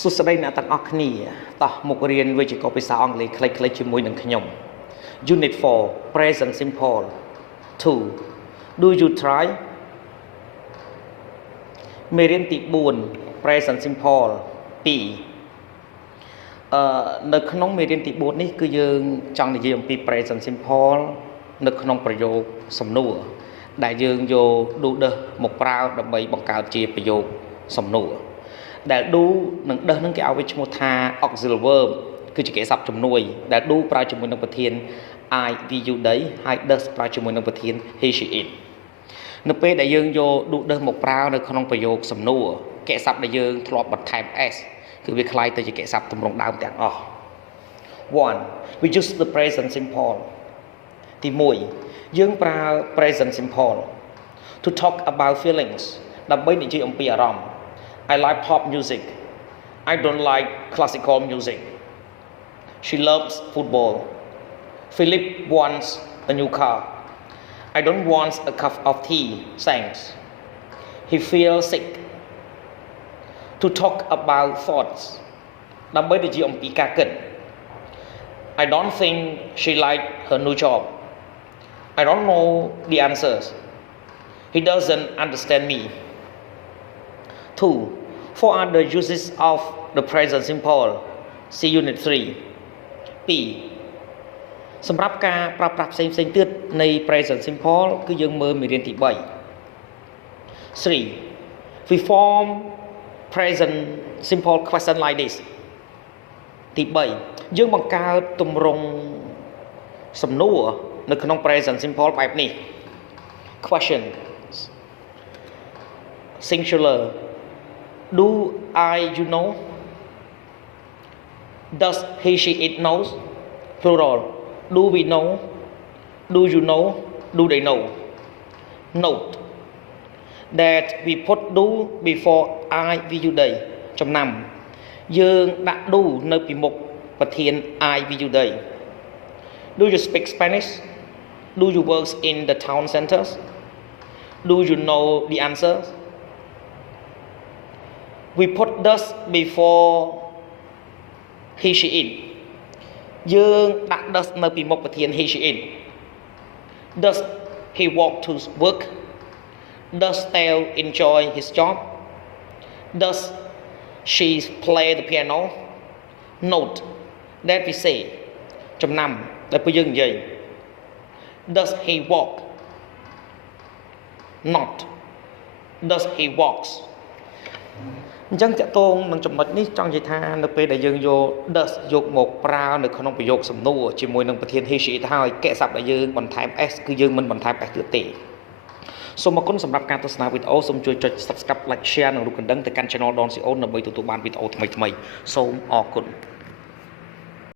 สุดสัปดาห์นี้ตั้งออกนี่ต่อมุกเรียนวิจิตรภาษาอังกฤษคล้ายๆชิมวยหนึ่งขยม Unit 4 Present Simple 2 Do you try เมเรียนติบุญ Present Simple ปีในขนมเมเรียนติบุญนี่คือยังจังในยังปี Present Simple ในขนมประโยคสำนวนได้ยังโยดูเดหมกเปล่าดับใบบังการเจียประโยคสำนวนแต่ดูหนึ่งเดินนึงแกเอาไว้ชมทา auxiliary verb คือจะเกี่ยวกับจำนวนแต่ดูปลายจมูกนักประเทียน I V U ได้ให้เดินปลายจมูกนักประเทียน he she it ในเป้ได้ยังโยดูเดินหมกเปล่าในขนมประโยคสำนวนแกะซับได้ยังทลอบบัด time s คือวิเคราะห์ตัวจะแกะซับตรงดาวแต่งออก one we use the present simple ที่มวยยังปลา present simple to talk about feelings ดับเบิลนี่ชื่ออมปีอารมณ์ I like pop music. I don't like classical music. She loves football. Philip wants a new car. I don't want a cup of tea, thanks. He feels sick. To talk about thoughts. Number the GMP kaken. I don't think she liked her new job. I don't know the answers. He doesn't understand me. 2. For other uses of the present simple see unit 3 P สำหรับการปรับเส้นเตือนใน present simple คือยังมือมีเรียนที่ใบ 3. We form present simple question like this ที่ใบยังบังการตรงสำนวนในขนม present simple แบบนี้ question singular Do I you know? Does he she it knows? Plural. Do we know? Do you know? Do they know? Note that we put do before I we you they จำนำយើងដាក់ do នៅពីមុខប្រធាន I we you they Do you speak Spanish? Do you work in the town centers? Do you know the answers? We put does before he she it យើងដាក់ does នៅពីមុខប្រធាន he she it Does he walk to work Does Theo enjoy his job Does she play the piano Note that we say ចំណាំដែលពួកយើងនិយាយ Does he walk Not Does he walks អញ្ចឹងតកតងនឹងចំណុចនេះចង់និយាយថានៅពេលដែលយើងយក does យកមកប្រើនៅក្នុងប្រយោគសំណួរជាមួយនឹងប្រធាន he she it ហើយកែស័ព្ទដែលយើងបន្ថែម s គឺយើងមិនបន្ថែម s ទៀតទេសូមអរគុណសម្រាប់ការទស្សនាវីដេអូសូមជួយចុច subscribe like share និងរូបកណ្ដឹងទៅកាន់ channel Don CO ដើម្បីទទួលបានវីដេអូថ្មីៗសូមអរគុណ